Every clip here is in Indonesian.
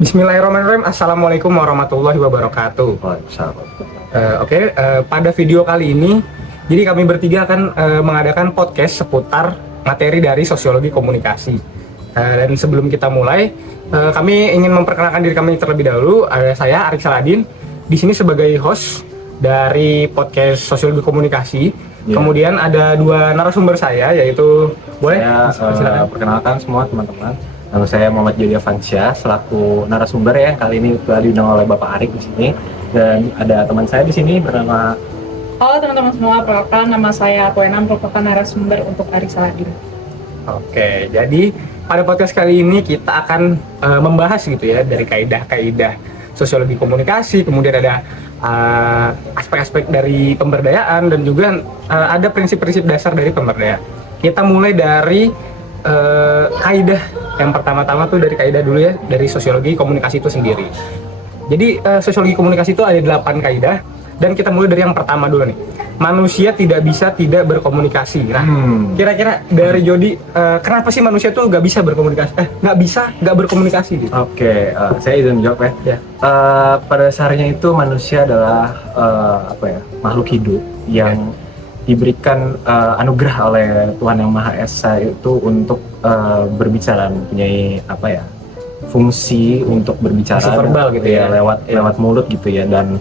Bismillahirrahmanirrahim. Assalamualaikum warahmatullahi wabarakatuh. Waalaikumsalam. Pada video kali ini, jadi kami bertiga akan mengadakan podcast seputar materi dari sosiologi komunikasi. Dan sebelum kita mulai, kami ingin memperkenalkan diri kami terlebih dahulu. Saya Arik Saladin, di sini sebagai host dari podcast sosiologi komunikasi. Yeah. Kemudian ada dua narasumber saya, yaitu boleh Saya perkenalkan semua teman-teman. Nama saya Muhammad Jody Avansyah selaku narasumber ya. Kali ini telah diundang oleh Bapak Arik di sini dan ada teman saya di sini bernama. Halo teman-teman semua, perkenalkan nama saya Koenam, merupakan narasumber untuk Arik Saladin. Oke, jadi pada podcast kali ini kita akan membahas gitu ya dari kaidah-kaidah sosiologi komunikasi, kemudian ada aspek-aspek dari pemberdayaan dan juga ada prinsip-prinsip dasar dari pemberdayaan. Kita mulai dari kaidah yang pertama-tama tuh dari kaidah dulu ya, dari sosiologi komunikasi itu sendiri. Jadi sosiologi komunikasi itu ada 8 kaidah dan kita mulai dari yang pertama dulu nih. Manusia tidak bisa tidak berkomunikasi. Nah, kira-kira dari Jody, kenapa sih manusia tuh nggak bisa berkomunikasi? Nggak bisa nggak berkomunikasi gitu? Oke, saya izin menjawab ya. Ya. Pada dasarnya itu manusia adalah makhluk hidup yang diberikan anugerah oleh Tuhan Yang Maha Esa itu untuk berbicara, mempunyai fungsi untuk berbicara, fungsi verbal gitu ya, lewat mulut gitu ya. Dan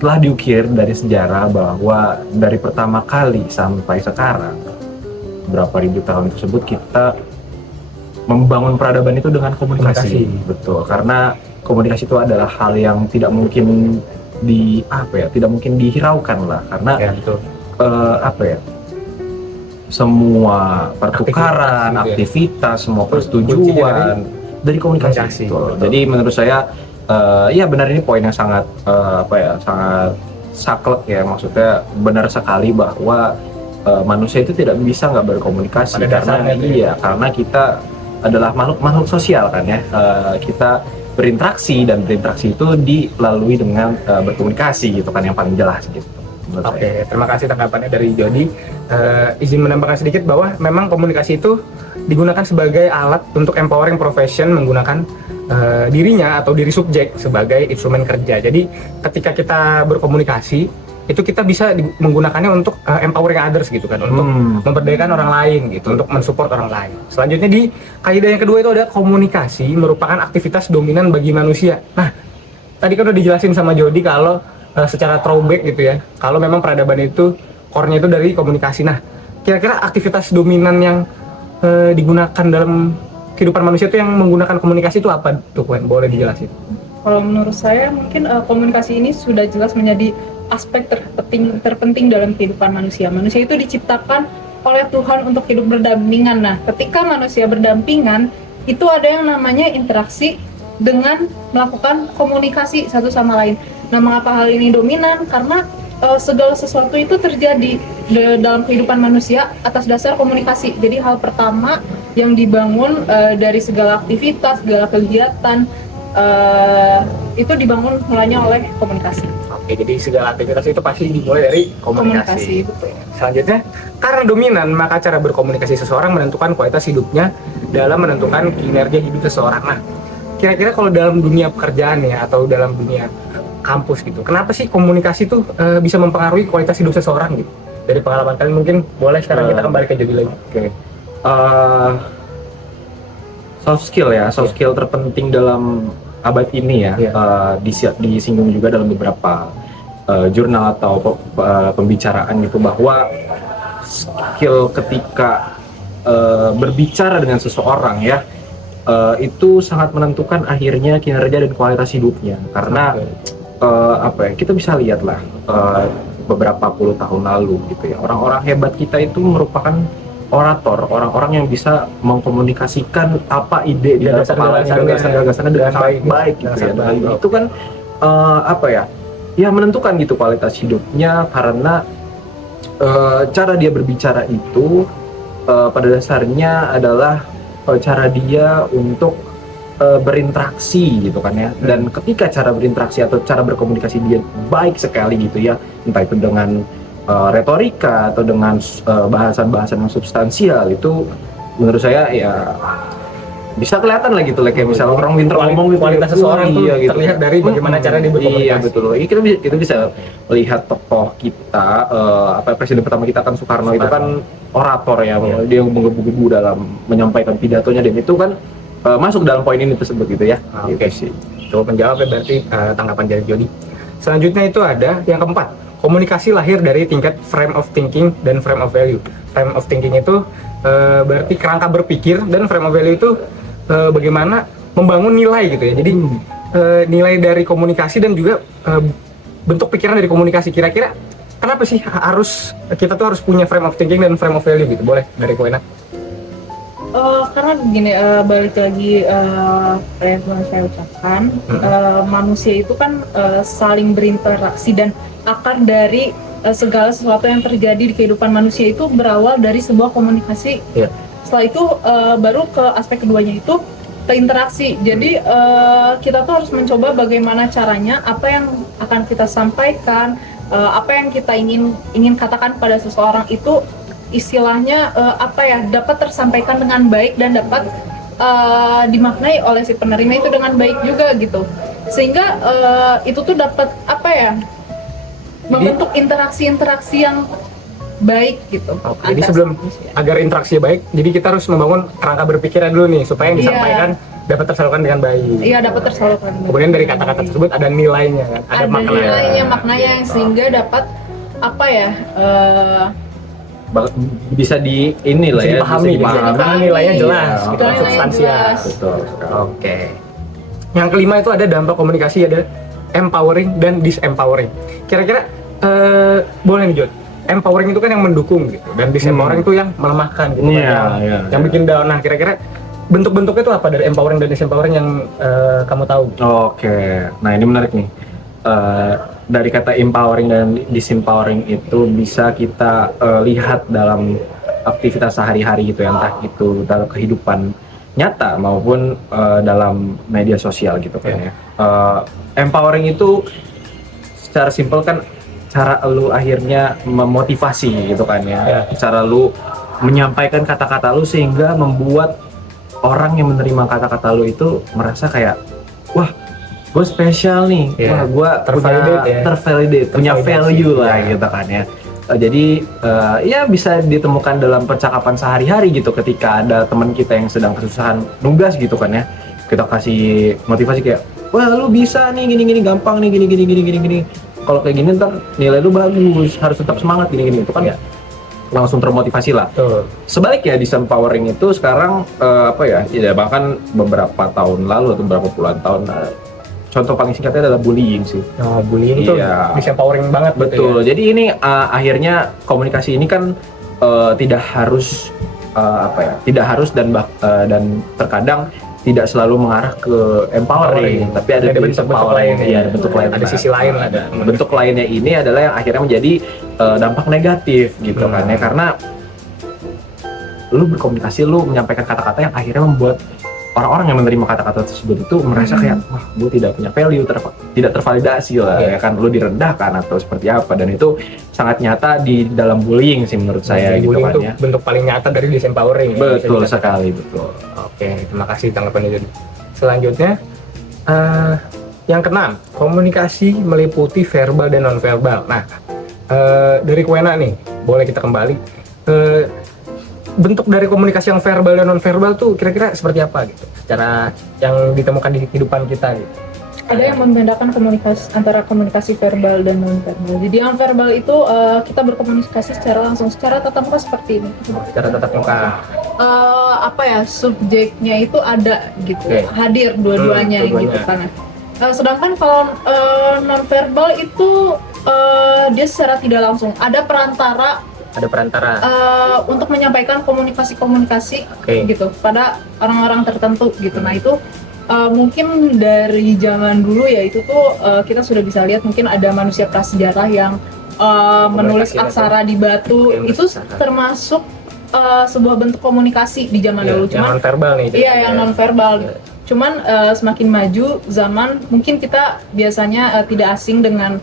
telah diukir dari sejarah bahwa dari pertama kali sampai sekarang berapa ribu tahun tersebut kita membangun peradaban itu dengan komunikasi. Betul, karena komunikasi itu adalah hal yang tidak mungkin tidak mungkin dihiraukan lah, karena Ya, betul. Semua pertukaran, aktivitas, semua persetujuan dari komunikasi. Betul. Jadi menurut saya ya benar, ini poin yang sangat sangat saklek ya, maksudnya benar sekali bahwa manusia itu tidak bisa nggak berkomunikasi karena kita adalah makhluk sosial kan ya. Kita berinteraksi dan berinteraksi itu dilalui dengan berkomunikasi gitu kan, yang paling jelas gitu. Oke, terima kasih tanggapannya dari Jody. Izin menambahkan sedikit bahwa memang komunikasi itu digunakan sebagai alat untuk empowering profession menggunakan dirinya atau diri subjek sebagai instrumen kerja. Jadi ketika kita berkomunikasi itu kita bisa menggunakannya untuk empowering others gitu kan, untuk memberdayakan orang lain gitu, untuk mensupport orang lain. Selanjutnya di kaidah yang kedua itu ada komunikasi merupakan aktivitas dominan bagi manusia. Nah, tadi kan udah dijelasin sama Jody kalau secara throwback gitu ya, kalau memang peradaban itu core-nya itu dari komunikasi. Nah, kira-kira aktivitas dominan yang digunakan dalam kehidupan manusia itu yang menggunakan komunikasi itu apa tuh, Wen? Boleh dijelasin? Kalau menurut saya mungkin komunikasi ini sudah jelas menjadi aspek terpenting dalam kehidupan manusia. Manusia itu diciptakan oleh Tuhan untuk hidup berdampingan. Nah, ketika manusia berdampingan, itu ada yang namanya interaksi dengan melakukan komunikasi satu sama lain. Nah, mengapa hal ini dominan? Karena segala sesuatu itu terjadi dalam kehidupan manusia atas dasar komunikasi. Jadi hal pertama yang dibangun dari segala aktivitas, segala kegiatan itu dibangun mulanya oleh komunikasi. Oke, jadi segala aktivitas itu pasti dimulai dari komunikasi. Betul. Selanjutnya, karena dominan, maka cara berkomunikasi seseorang menentukan kualitas hidupnya dalam menentukan kinerja hidup seseorang. Nah, kira-kira kalau dalam dunia pekerjaan ya, atau dalam dunia kampus gitu, kenapa sih komunikasi itu bisa mempengaruhi kualitas hidup seseorang gitu? Dari pengalaman kalian mungkin boleh sekarang kita kembali ke Jody lagi. Oke. Soft skill terpenting dalam abad ini ya. Disinggung juga dalam beberapa jurnal atau pembicaraan gitu, bahwa skill ketika berbicara dengan seseorang ya, itu sangat menentukan akhirnya kinerja dan kualitas hidupnya. Karena kita bisa lihat lah beberapa puluh tahun lalu gitu ya, orang-orang hebat kita itu merupakan orator, orang-orang yang bisa mengkomunikasikan apa ide di dalam kepalanya, gagasan-gagasannya dengan sangat baik gitu ya. Dan itu kan menentukan gitu kualitas hidupnya, karena cara dia berbicara itu pada dasarnya adalah cara dia untuk berinteraksi gitu kan ya. Dan ketika cara berinteraksi atau cara berkomunikasi dia baik sekali gitu ya, entah itu dengan retorika atau dengan bahasan-bahasan yang substansial, itu menurut saya ya bisa kelihatan lah gitu, kayak misal orang pintar ngomong gitu, kualitas seseorang tuh iya, gitu. terlihat dari bagaimana cara dia berkomunikasi. Iya betul. Kita bisa melihat tokoh kita, presiden pertama kita kan Soekarno itu kan orator ya, dia menggebu-gebu dalam menyampaikan pidatonya, dan itu kan masuk dalam poin ini tersebut gitu ya. Oke sih. Coba menjawab ya berarti tanggapan dari Jody. Selanjutnya itu ada yang keempat, komunikasi lahir dari tingkat frame of thinking dan frame of value. Frame of thinking itu berarti kerangka berpikir, dan frame of value itu bagaimana membangun nilai gitu ya. Jadi nilai dari komunikasi dan juga bentuk pikiran dari komunikasi. Kira-kira kenapa sih kita tuh harus punya frame of thinking dan frame of value gitu? Boleh dari Koena? Karena begini, balik lagi yang saya ucapkan, manusia itu kan saling berinteraksi, dan akar dari segala sesuatu yang terjadi di kehidupan manusia itu berawal dari sebuah komunikasi. Iya. Setelah itu baru ke aspek keduanya itu ke interaksi. Jadi kita tuh harus mencoba bagaimana caranya, apa yang akan kita sampaikan, apa yang kita ingin katakan pada seseorang itu istilahnya dapat tersampaikan dengan baik dan dapat dimaknai oleh si penerima itu dengan baik juga gitu, sehingga itu tuh dapat membentuk interaksi-interaksi yang baik gitu. Oke, jadi sebelum agar interaksi baik, jadi kita harus membangun kerangka berpikirnya dulu nih, supaya yang disampaikan dapat tersalurkan dengan baik. Iya, dapat tersalurkan. Kemudian dari kata-kata tersebut ada nilainya kan, ada nilainya, maknanya yang sehingga dapat bisa di inilah ya, dipahami, karena nilainya jelas, iya, gitu, nilainya substansial. jelas. Betul. Oke. Yang kelima itu ada dampak komunikasi, ada empowering dan disempowering. Kira-kira boleh nih Jod, empowering itu kan yang mendukung gitu, dan disempowering itu yang melemahkan gitu, yang bikin down. Nah, kira-kira bentuk-bentuknya itu apa dari empowering dan disempowering yang kamu tahu? Oke, nah ini menarik nih. Dari kata empowering dan disempowering itu bisa kita lihat dalam aktivitas sehari-hari gitu ya, entah itu dalam kehidupan nyata maupun dalam media sosial gitu kan ya. Empowering itu secara simpel kan cara lu akhirnya memotivasi gitu kan ya, cara lu menyampaikan kata-kata lu sehingga membuat orang yang menerima kata-kata lu itu merasa kayak, wah gue spesial nih, wah gue tervalidate, punya value lah gitu kan ya. Jadi ya bisa ditemukan dalam percakapan sehari-hari gitu, ketika ada teman kita yang sedang kesusahan nugas gitu kan ya, kita kasih motivasi kayak, wah lu bisa nih, gini-gini gampang nih, gini-gini. Kalau kayak gini ntar nilai lu bagus, harus tetap semangat gini-gini, itu kan ya langsung termotivasi lah. Sebaliknya disempowering itu sekarang bahkan beberapa tahun lalu atau beberapa puluhan tahun, contoh paling singkatnya adalah bullying sih. Bullying itu disempowering banget. Betul. Jadi ini akhirnya komunikasi ini kan tidak harus dan terkadang tidak selalu mengarah ke empowering, tapi ada bentuk lain, bentuk lain, ada sisi lain, ada bentuk lainnya. Ini adalah yang akhirnya menjadi dampak negatif gitu kan ya, karena lu berkomunikasi, lu menyampaikan kata-kata yang akhirnya membuat orang-orang yang menerima kata-kata tersebut itu merasa kayak, wah gue tidak punya value, tidak tervalidasi lah ya kan, lu direndahkan atau seperti apa, dan itu sangat nyata di dalam bullying sih menurut saya gitu kan ya. Bentuk paling nyata dari disempowering. Betul sekali, betul. Oke, terima kasih tanggapannya. Selanjutnya yang keenam, komunikasi meliputi verbal dan non-verbal. Nah, dari Koena nih, boleh kita kembali bentuk dari komunikasi yang verbal dan non-verbal tuh kira-kira seperti apa gitu, secara yang ditemukan di kehidupan kita gitu. Ada yang membedakan antara komunikasi verbal dan non-verbal. Jadi yang verbal itu kita berkomunikasi secara langsung, secara tatap muka seperti ini. Secara tatap muka. Subjeknya itu ada gitu, hadir dua-duanya gitu kan. Sedangkan kalau non-verbal itu dia secara tidak langsung, ada perantara untuk menyampaikan komunikasi gitu pada orang-orang tertentu gitu. Nah itu mungkin dari zaman dulu ya, itu tuh kita sudah bisa lihat, mungkin ada manusia prasejarah yang menulis aksara di batu, itu termasuk sebuah bentuk komunikasi di zaman dulu. Cuman non-verbal nih. Yang non-verbal. Cuman semakin maju zaman, mungkin kita biasanya tidak asing dengan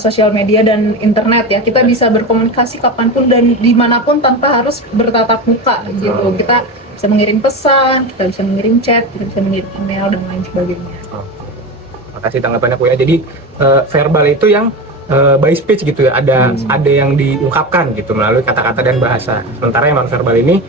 sosial media dan internet ya, kita bisa berkomunikasi kapanpun dan dimanapun tanpa harus bertatap muka gitu. Kita bisa mengirim pesan, kita bisa mengirim chat, kita bisa mengirim email dan lain sebagainya. Makasih tanggapannya Punya. Jadi verbal itu yang by speech gitu ya, ada yang diungkapkan gitu melalui kata-kata dan bahasa. Sementara yang non verbal ini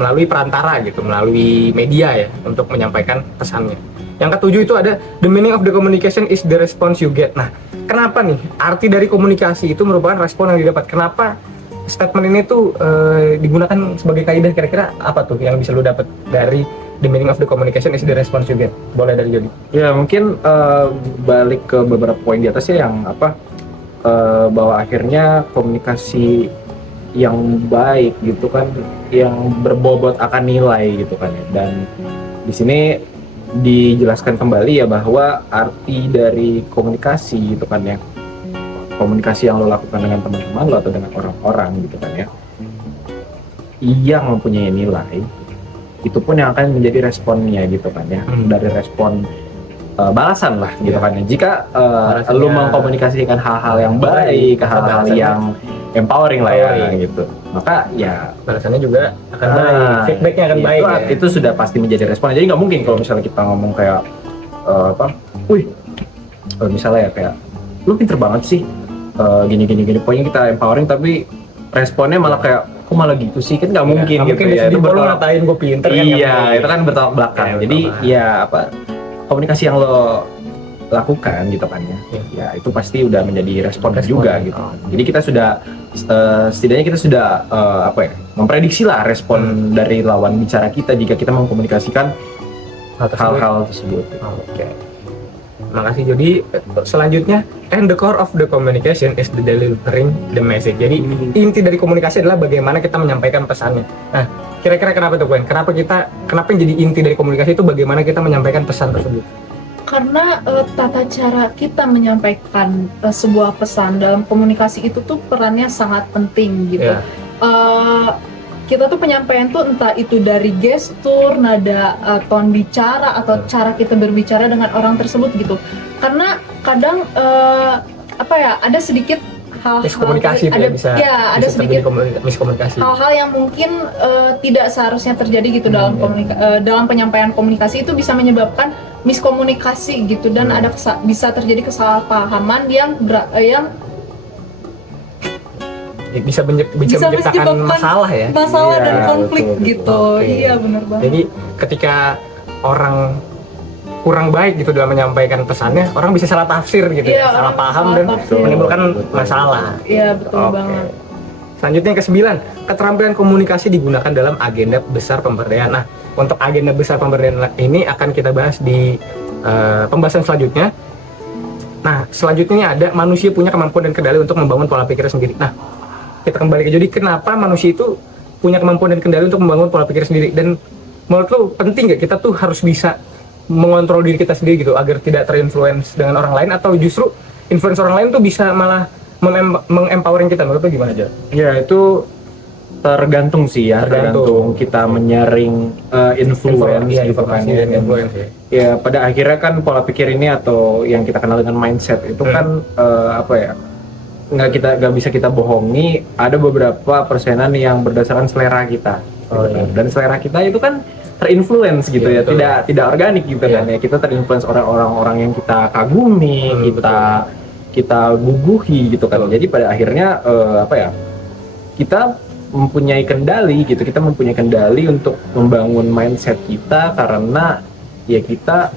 melalui perantara gitu, melalui media ya untuk menyampaikan pesannya. Yang ketujuh itu ada the meaning of the communication is the response you get. Nah, kenapa nih arti dari komunikasi itu merupakan respon yang didapat? Kenapa statement ini tuh digunakan sebagai kaidah? Kira-kira apa tuh yang bisa lu dapat dari the meaning of the communication is the response you get? Boleh dari Jody. Ya mungkin balik ke beberapa poin di atasnya yang bahwa akhirnya komunikasi yang baik gitu kan, yang berbobot akan nilai gitu kan ya. Dan di sini dijelaskan kembali ya bahwa arti dari komunikasi gitu kan ya, komunikasi yang lo lakukan dengan teman-teman lo atau dengan orang-orang gitu kan ya, yang mempunyai nilai, itu pun yang akan menjadi responnya gitu kan ya, dari respon balasan lah gitu kan ya. Jika lo mengkomunikasikan hal-hal yang baik, hal-hal yang empowering lah ya gitu, maka ya balasannya juga akan baik, feedbacknya akan baik ya. Itu sudah pasti menjadi respon. Jadi nggak mungkin kalau misalnya kita ngomong kayak misalnya ya kayak lu pinter banget sih, gini, pokoknya kita empowering tapi responnya malah kayak kok malah gitu sih, kan nggak mungkin gitu ya. Itu baru ngatain gue pinter kan. Iya, itu kan bertolak belakang. Jadi ya komunikasi yang lo lakukan gitu kan ya itu pasti udah menjadi respon juga gitu. Jadi kita sudah setidaknya kita sudah memprediksi lah respon dari lawan bicara kita jika kita mengkomunikasikan hal-hal tersebut. Oke. Makasih Jody. Selanjutnya, and the core of the communication is the delivering the message. Jadi inti dari komunikasi adalah bagaimana kita menyampaikan pesannya. Nah, kira-kira kenapa tuh Gwen? Kenapa yang jadi inti dari komunikasi itu bagaimana kita menyampaikan pesan tersebut? Karena tata cara kita menyampaikan sebuah pesan dalam komunikasi itu tuh perannya sangat penting gitu. Kita tuh penyampaian tuh entah itu dari gestur, nada, tone bicara atau cara kita berbicara dengan orang tersebut gitu. Karena kadang ada sedikit hal-hal miskomunikasi ada sedikit miskomunikasi. Hal-hal yang mungkin tidak seharusnya terjadi gitu dalam penyampaian komunikasi, itu bisa menyebabkan miskomunikasi gitu, dan bisa terjadi kesalahpahaman yang bisa menciptakan masalah ya. Masalah dan konflik betul. Gitu. Iya benar banget. Jadi ketika orang kurang baik gitu dalam menyampaikan pesannya, orang bisa salah tafsir gitu, salah paham dan menimbulkan masalah. Iya betul banget. Selanjutnya yang ke-9, keterampilan komunikasi digunakan dalam agenda besar pemberdayaan. Nah, untuk agenda besar pemberdayaan ini akan kita bahas di pembahasan selanjutnya. Nah, selanjutnya ada manusia punya kemampuan dan kendali untuk membangun pola pikir sendiri. Nah, kita kembali ke jadi kenapa manusia itu punya kemampuan dan kendali untuk membangun pola pikir sendiri, dan menurut lo penting nggak kita tuh harus bisa mengontrol diri kita sendiri gitu agar tidak terinfluence dengan orang lain, atau justru influence orang lain tuh bisa malah mengempowering kita? Menurut lo gimana aja? Ya itu tergantung sih ya, tergantung kita menyaring influence gitu kan ya. Ya pada akhirnya kan pola pikir ini atau yang kita kenal dengan mindset itu kan nggak bisa kita bohongi, ada beberapa persenan yang berdasarkan selera kita dan selera kita itu kan terinfluence gitu ya, tidak organik gitu kan ya. Kita terinfluence orang-orang yang kita kagumi, kita guguhi gitu kan. Jadi pada akhirnya kita mempunyai kendali gitu, kita mempunyai kendali untuk membangun mindset kita, karena ya kita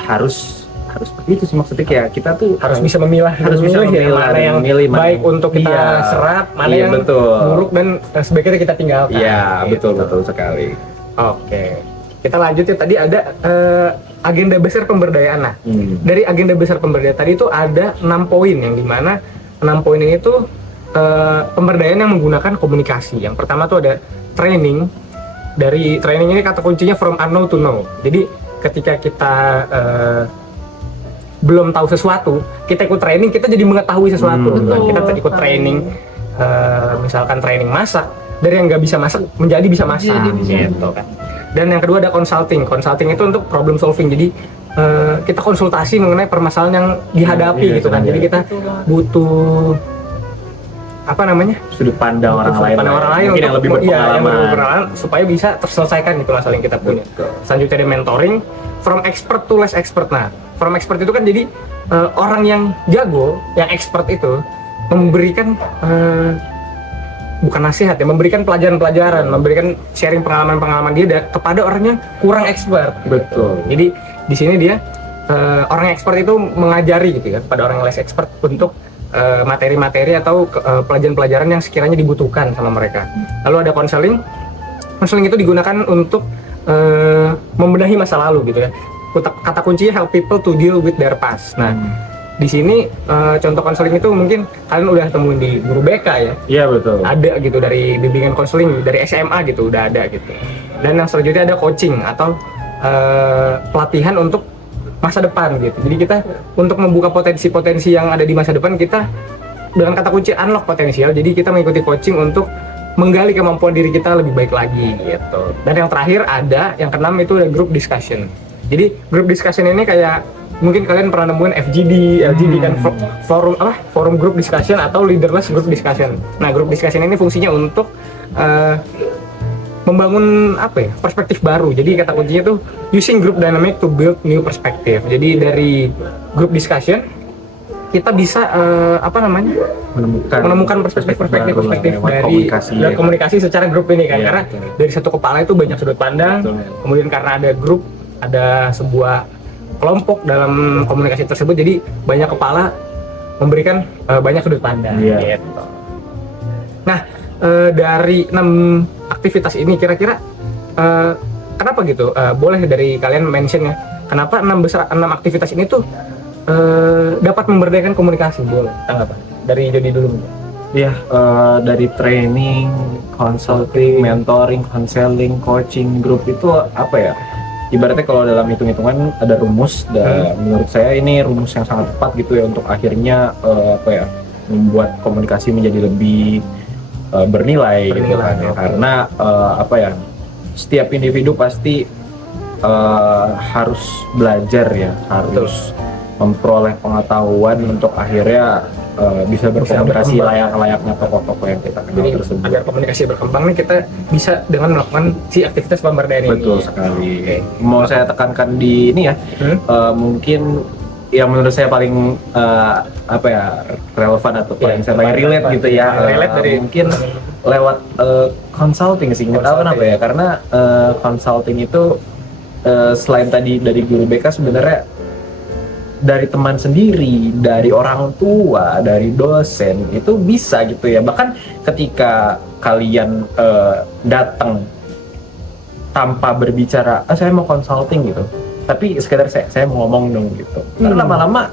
harus seperti itu sih, maksudnya kayak kita tuh harus bisa memilah mana yang baik untuk kita serap, mana yang buruk dan sebaiknya kita tinggalkan. Iya betul sekali. Oke, kita lanjut ya. Tadi ada agenda besar pemberdayaan. Nah, dari agenda besar pemberdayaan tadi itu ada 6 poin, yang dimana 6 poin ini tuh pemberdayaan yang menggunakan komunikasi. Yang pertama tuh ada training. Dari training ini kata kuncinya from unknown to know. Jadi ketika kita belum tahu sesuatu, kita ikut training, kita jadi mengetahui sesuatu. Kita ikut training, misalkan training masak, dari yang nggak bisa masak menjadi bisa masak, gitu kan. Dan yang kedua ada consulting. Consulting itu untuk problem solving. Jadi kita konsultasi mengenai permasalahan yang dihadapi gitu kan. Jadi kita butuh apa namanya, sudut pandang orang lain, mungkin yang lebih berpengalaman, supaya bisa terselesaikan gitu masalah yang kita punya. Selanjutnya ada mentoring from expert to less expert. Nah, from expert itu kan jadi orang yang jago, yang expert itu memberikan bukan nasihat ya, memberikan pelajaran-pelajaran, memberikan sharing pengalaman-pengalaman dia kepada orang yang kurang expert. Betul. Jadi di sini dia orang yang expert itu mengajari gitu ya pada orang yang less expert untuk materi-materi atau pelajaran-pelajaran yang sekiranya dibutuhkan sama mereka. Lalu ada konseling. Konseling itu digunakan untuk membenahi masa lalu gitu ya. Kata kuncinya help people to deal with their past. Nah, di sini contoh konseling itu mungkin kalian udah temuin di guru BK ya. Iya betul. Ada gitu dari bimbingan konseling dari SMA gitu udah ada gitu. Dan yang selanjutnya ada coaching atau pelatihan untuk masa depan gitu. Jadi kita untuk membuka potensi-potensi yang ada di masa depan, kita dengan kata kunci unlock potensial. Jadi kita mengikuti coaching untuk menggali kemampuan diri kita lebih baik lagi gitu. Dan yang terakhir ada yang keenam itu ada group discussion. Jadi group discussion ini kayak mungkin kalian pernah nemuin LGD kan forum group discussion atau leaderless group discussion. Nah, group discussion ini fungsinya untuk membangun perspektif baru. Jadi kata kuncinya tuh using group dynamic to build new perspective. Jadi dari group discussion kita bisa menemukan perspektif dari komunikasi secara grup ini kan. Karena dari satu kepala itu banyak sudut pandang. Kemudian karena ada grup, ada sebuah kelompok dalam komunikasi tersebut, jadi banyak kepala memberikan banyak sudut pandang. Gitu. Nah, dari 6 aktivitas ini kira-kira kenapa gitu? Boleh dari kalian mention ya. Kenapa 6 aktivitas ini tuh dapat memberdayakan komunikasi? Boleh tanggapan dari Jody dulu. Iya, dari training, consulting, mentoring, counseling, coaching, group itu apa ya? Ibaratnya kalau dalam hitung-hitungan ada rumus, dan menurut saya ini rumus yang sangat tepat gitu ya untuk akhirnya membuat komunikasi menjadi lebih bernilai gitu kan ya. Karena setiap individu pasti harus belajar ya, harus memperoleh pengetahuan untuk akhirnya bisa berkomunikasi layaknya tokoh-tokoh yang kita kenal tersebut. Agar komunikasi berkembang nih, kita bisa dengan melakukan si aktivitas pemberdayaan ini. Betul sekali. Mau saya tekankan di ini ya, mungkin yang menurut saya paling relevan atau paling saya paling relate gitu ya, mungkin lewat consulting sih. Nggak tahu kenapa ya, karena consulting itu selain tadi dari guru BK, sebenarnya dari teman sendiri, dari orang tua, dari dosen itu bisa gitu ya. Bahkan ketika kalian datang tanpa berbicara, saya mau consulting gitu, tapi sekedar saya mau ngomong dong gitu. Karena lama-lama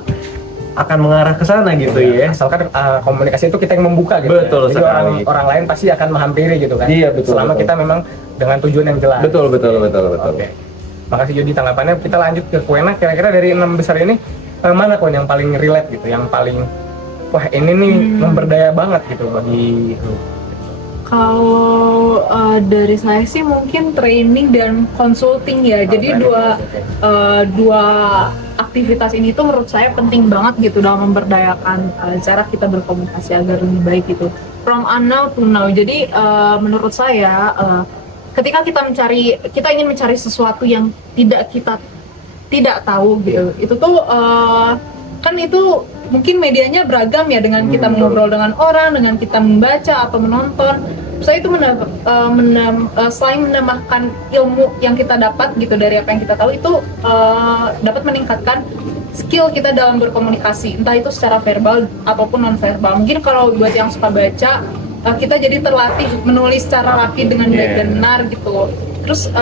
akan mengarah ke sana gitu ya. Asalkan komunikasi itu kita yang membuka gitu. Betul ya. Jadi sekali. orang lain pasti akan menghampiri gitu kan. Iya betul. Selama kita memang dengan tujuan yang jelas. Betul. Oke. Makasih Jody tanggapannya. Kita lanjut ke Kuena. Kira-kira dari 6 besar ini mana Kuen yang paling relate gitu, yang paling wah ini nih memberdaya banget gitu bagi lu? Kalau dari saya sih mungkin training dan consulting ya. Jadi dua aktivitas ini tuh menurut saya penting banget gitu dalam memberdayakan cara kita berkomunikasi agar lebih baik gitu. From unknown to now. Jadi menurut saya ketika kita ingin mencari sesuatu yang tidak tahu gitu, itu tuh kan itu mungkin medianya beragam ya, dengan kita mengobrol dengan orang, dengan kita membaca atau menonton. Saya itu selain menambahkan ilmu yang kita dapat gitu dari apa yang kita tahu, itu dapat meningkatkan skill kita dalam berkomunikasi, entah itu secara verbal ataupun non verbal. Mungkin kalau buat yang suka baca, kita jadi terlatih menulis secara rapi dengan baik dan benar gitu. Terus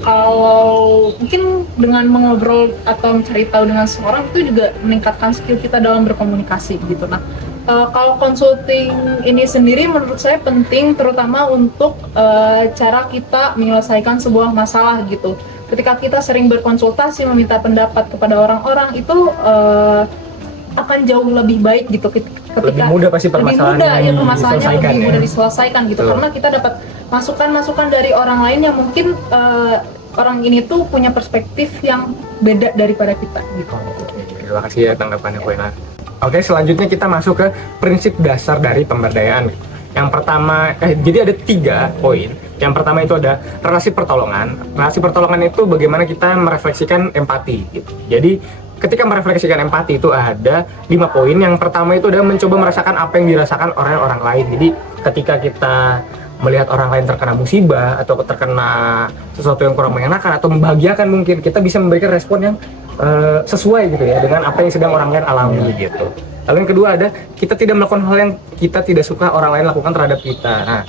kalau mungkin dengan mengobrol atau mencari tahu dengan seseorang, itu juga meningkatkan skill kita dalam berkomunikasi gitu. Nah, kalau consulting ini sendiri menurut saya penting, terutama untuk cara kita menyelesaikan sebuah masalah gitu. Ketika kita sering berkonsultasi, meminta pendapat kepada orang-orang, itu akan jauh lebih baik gitu. Lebih mudah pasti permasalahannya lebih mudah diselesaikan gitu. Karena kita dapat masukan-masukan dari orang lain yang mungkin orang ini tuh punya perspektif yang beda daripada kita gitu. Terima kasih ya tanggapannya Kuena. Oke, selanjutnya kita masuk ke prinsip dasar dari pemberdayaan. Yang pertama, jadi ada 3 poin. Yang pertama itu ada relasi pertolongan. Relasi pertolongan itu bagaimana kita merefleksikan empati. Gitu. Jadi ketika merefleksikan empati itu ada 5 poin. Yang pertama itu adalah mencoba merasakan apa yang dirasakan oleh orang lain. Jadi ketika kita melihat orang lain terkena musibah atau terkena sesuatu yang kurang mengenakan atau membahagiakan, mungkin kita bisa memberikan respon yang sesuai gitu ya dengan apa yang sedang orang lain alami gitu. Lalu yang kedua ada kita tidak melakukan hal yang kita tidak suka orang lain lakukan terhadap kita. Nah,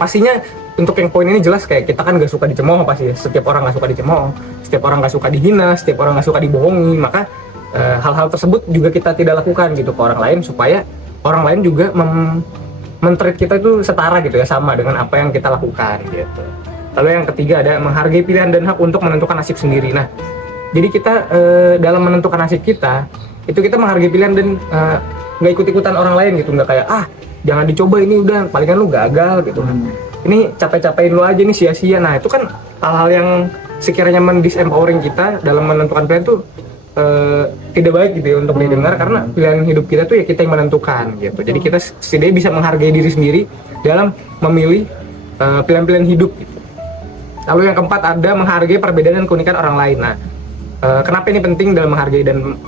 pastinya untuk yang poin ini jelas kayak kita kan gak suka dicemooh, pasti setiap orang gak suka dicemooh, setiap orang gak suka dihina, setiap orang gak suka dibohongi. Maka hal-hal tersebut juga kita tidak lakukan gitu ke orang lain supaya orang lain juga men-treat kita itu setara gitu ya, sama dengan apa yang kita lakukan gitu. Lalu yang ketiga ada menghargai pilihan dan hak untuk menentukan nasib sendiri. Nah, jadi kita dalam menentukan nasib kita itu kita menghargai pilihan dan nggak ikut-ikutan orang lain gitu, nggak kayak jangan dicoba ini udah palingan lu gagal gitu kan. Ini capek-capekin lu aja nih sia-sia. Nah itu kan hal-hal yang sekiranya mendisempowering kita dalam menentukan pilihan tuh tidak baik gitu ya untuk didengar, karena pilihan hidup kita tuh ya kita yang menentukan gitu. Jadi kita setidaknya bisa menghargai diri sendiri dalam memilih pilihan-pilihan hidup gitu. Lalu yang keempat ada menghargai perbedaan dan keunikan orang lain. Nah, kenapa ini penting dalam menghargai dan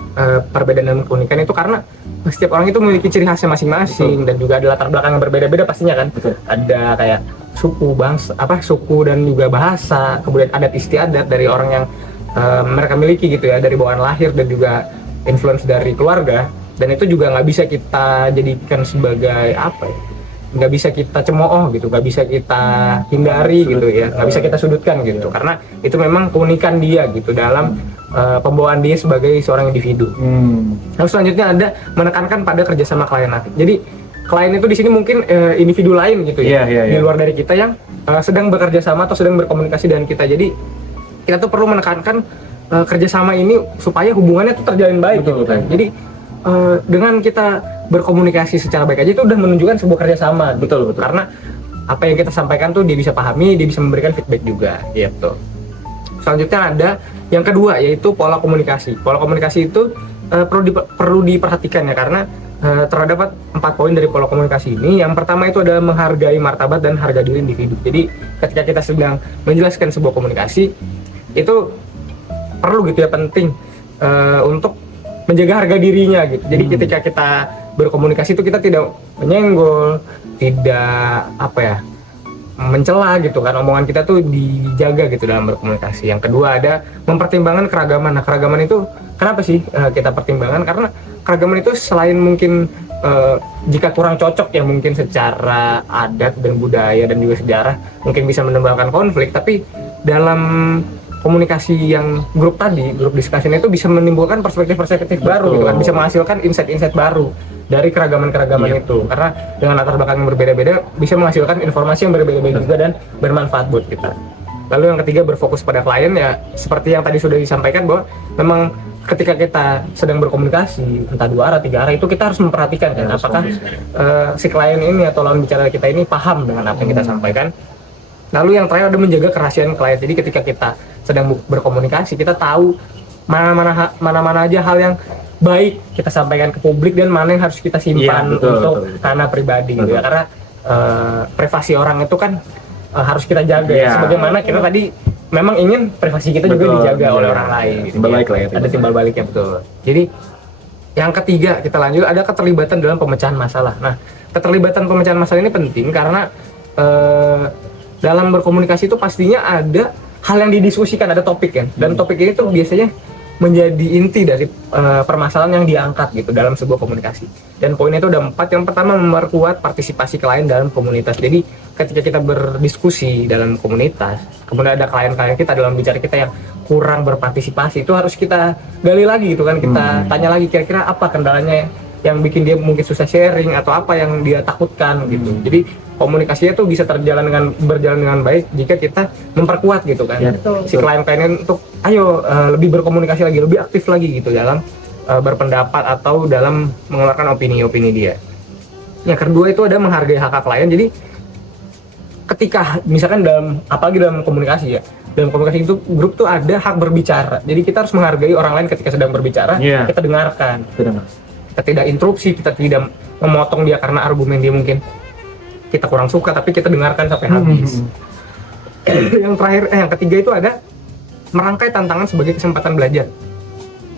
perbedaan dan keunikan itu karena setiap orang itu memiliki ciri khasnya masing-masing. Betul. Dan juga ada latar belakang yang berbeda-beda pastinya kan. Betul. Ada kayak suku, bangsa, suku dan juga bahasa, kemudian adat istiadat dari orang yang mereka miliki gitu ya, dari bawaan lahir dan juga influence dari keluarga. Dan itu juga nggak bisa kita jadikan sebagai nggak bisa kita cemooh gitu, nggak bisa kita hindari gitu ya, nggak bisa kita sudutkan gitu, karena itu memang keunikan dia gitu dalam pembawaan dia sebagai seorang individu. Lalu selanjutnya ada menekankan pada kerjasama klien. Jadi klien itu di sini mungkin individu lain gitu ya, di luar dari kita yang sedang bekerja sama atau sedang berkomunikasi dengan kita. Jadi kita tuh perlu menekankan kerjasama ini supaya hubungannya tuh terjalin baik. Betul, gitu kan. Jadi dengan kita berkomunikasi secara baik aja itu udah menunjukkan sebuah kerjasama. Betul. Karena apa yang kita sampaikan tuh dia bisa pahami, dia bisa memberikan feedback juga gitu. Selanjutnya ada yang kedua yaitu pola komunikasi. Pola komunikasi itu perlu diperhatikan ya, karena terdapat 4 poin dari pola komunikasi ini. Yang pertama itu adalah menghargai martabat dan harga diri individu. Jadi ketika kita sedang menjelaskan sebuah komunikasi itu perlu gitu ya, penting untuk menjaga harga dirinya gitu. Jadi ketika kita berkomunikasi itu kita tidak menyenggol, tidak mencela gitu kan, omongan kita tuh dijaga gitu dalam berkomunikasi. Yang kedua ada mempertimbangkan keragaman. Nah, keragaman itu kenapa sih kita pertimbangkan? Karena keragaman itu selain mungkin jika kurang cocok ya mungkin secara adat dan budaya dan juga sejarah mungkin bisa menimbulkan konflik, tapi dalam komunikasi yang grup discussion itu bisa menimbulkan perspektif-perspektif baru gitu kan, bisa menghasilkan insight-insight baru dari keragaman-keragaman itu, karena dengan latar belakang yang berbeda-beda bisa menghasilkan informasi yang berbeda-beda juga dan bermanfaat buat kita. Lalu yang ketiga berfokus pada klien ya, seperti yang tadi sudah disampaikan bahwa memang ketika kita sedang berkomunikasi entah 2 arah 3 arah itu kita harus memperhatikan kan apakah si klien ini atau lawan bicara kita ini paham dengan apa yang kita sampaikan. Lalu yang terakhir ada menjaga kerahasiaan klien. Jadi ketika kita sedang berkomunikasi kita tahu mana aja hal yang baik kita sampaikan ke publik dan mana yang harus kita simpan untuk ranah pribadi gitu ya, karena privasi orang itu kan harus kita jaga ya, sebagaimana kita tadi memang ingin privasi kita juga dijaga oleh orang lain gitu, timbal balik lah ya, ada timbal baliknya betul. Jadi yang ketiga kita lanjut ada keterlibatan dalam pemecahan masalah. Nah, keterlibatan pemecahan masalah ini penting karena dalam berkomunikasi itu pastinya ada hal yang didiskusikan, ada topik kan, dan topik ini tuh biasanya menjadi inti dari permasalahan yang diangkat gitu dalam sebuah komunikasi. Dan poinnya itu ada 4. Yang pertama memperkuat partisipasi klien dalam komunitas. Jadi ketika kita berdiskusi dalam komunitas, kemudian ada klien-klien kita dalam bicara kita yang kurang berpartisipasi, itu harus kita gali lagi gitu kan, kita tanya lagi kira-kira apa kendalanya yang bikin dia mungkin susah sharing atau apa yang dia takutkan gitu. Jadi komunikasinya tuh bisa berjalan dengan baik jika kita memperkuat gitu kan si klien-kliennya untuk ayo lebih berkomunikasi lagi, lebih aktif lagi gitu dalam berpendapat atau dalam mengeluarkan opini-opini dia. Yang kedua itu ada menghargai hak klien. Jadi ketika misalkan apalagi dalam komunikasi ya, dalam komunikasi itu grup tuh ada hak berbicara. Jadi kita harus menghargai orang lain ketika sedang berbicara, kita dengarkan. kita tidak interupsi, kita tidak memotong dia karena argumen dia mungkin kita kurang suka, tapi kita dengarkan sampai habis. Yang terakhir, yang ketiga itu ada merangkai tantangan sebagai kesempatan belajar.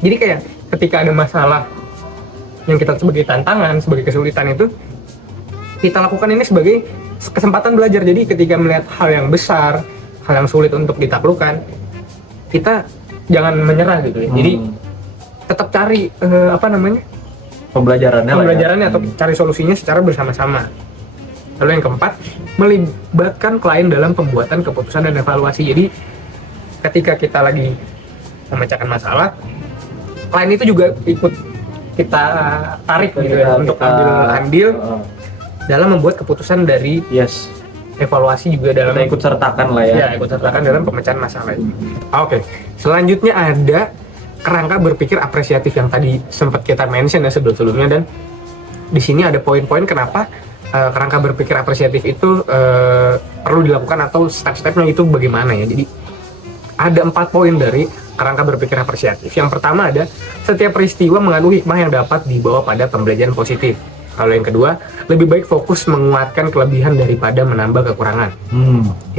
Jadi kayak ketika ada masalah yang kita sebagai tantangan, sebagai kesulitan itu, kita lakukan ini sebagai kesempatan belajar. Jadi ketika melihat hal yang besar, hal yang sulit untuk ditaklukkan, kita jangan menyerah gitu ya. Jadi tetap cari pembelajarannya atau cari solusinya secara bersama-sama. Lalu yang keempat, melibatkan klien dalam pembuatan keputusan dan evaluasi. Jadi ketika kita lagi memecahkan masalah, klien itu juga ikut kita tarik gitu ya, untuk ambil dalam membuat keputusan dari evaluasi juga dalam kita ikut sertakan lah ya. Ikut sertakan dalam pemecahan masalah ini. Oke. Selanjutnya ada kerangka berpikir apresiatif yang tadi sempat kita mention ya sebelum-sebelumnya, dan di sini ada poin-poin kenapa kerangka berpikir apresiatif itu perlu dilakukan atau step-stepnya itu bagaimana ya. Jadi ada 4 poin dari kerangka berpikir apresiatif. Yang pertama ada setiap peristiwa mengandung hikmah yang dapat dibawa pada pembelajaran positif. Lalu yang kedua, lebih baik fokus menguatkan kelebihan daripada menambah kekurangan.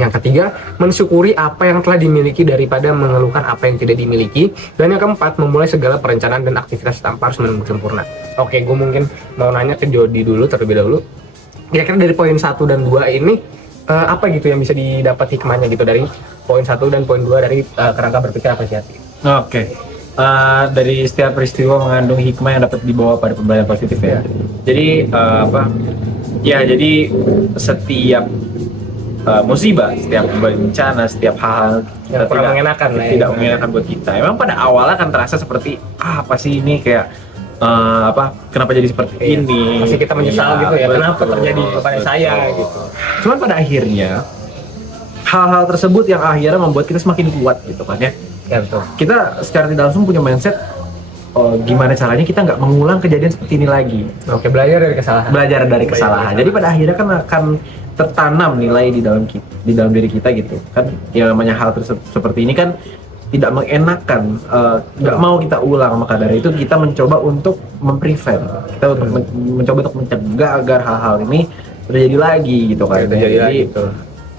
Yang ketiga, mensyukuri apa yang telah dimiliki daripada mengeluhkan apa yang tidak dimiliki. Dan yang keempat, memulai segala perencanaan dan aktivitas tanpa harus menunggu sempurna. Oke, gue mungkin mau nanya ke Jody dulu terlebih dahulu. Kira-kira dari poin 1 dan 2 ini, apa gitu yang bisa didapat hikmahnya gitu dari poin 1 dan poin 2 dari kerangka berpikir apresiatif? Oke. Dari setiap peristiwa mengandung hikmah yang dapat dibawa pada pembelajaran positif ya. Jadi jadi setiap musibah, setiap bencana, setiap hal yang kurang mengenakan tidak mengenakan buat kita. Emang pada awalnya kan terasa seperti apa sih ini, kayak kenapa jadi seperti ini? Masih kita menyesal gitu ya, kenapa terjadi kepada saya gitu. Cuman pada akhirnya hal-hal tersebut yang akhirnya membuat kita semakin kuat gitu kan ya. Ya betul. Kita secara tidak langsung punya mindset gimana caranya kita nggak mengulang kejadian seperti ini lagi. Oke, belajar dari kesalahan. Jadi pada akhirnya kan akan tertanam nilai di dalam diri kita gitu kan. Ya namanya hal seperti ini kan tidak mengenakan, nggak mau kita ulang, maka dari itu kita mencoba untuk memprevent, kita untuk mencoba untuk mencegah agar hal-hal ini terjadi lagi gitu kan. Jadi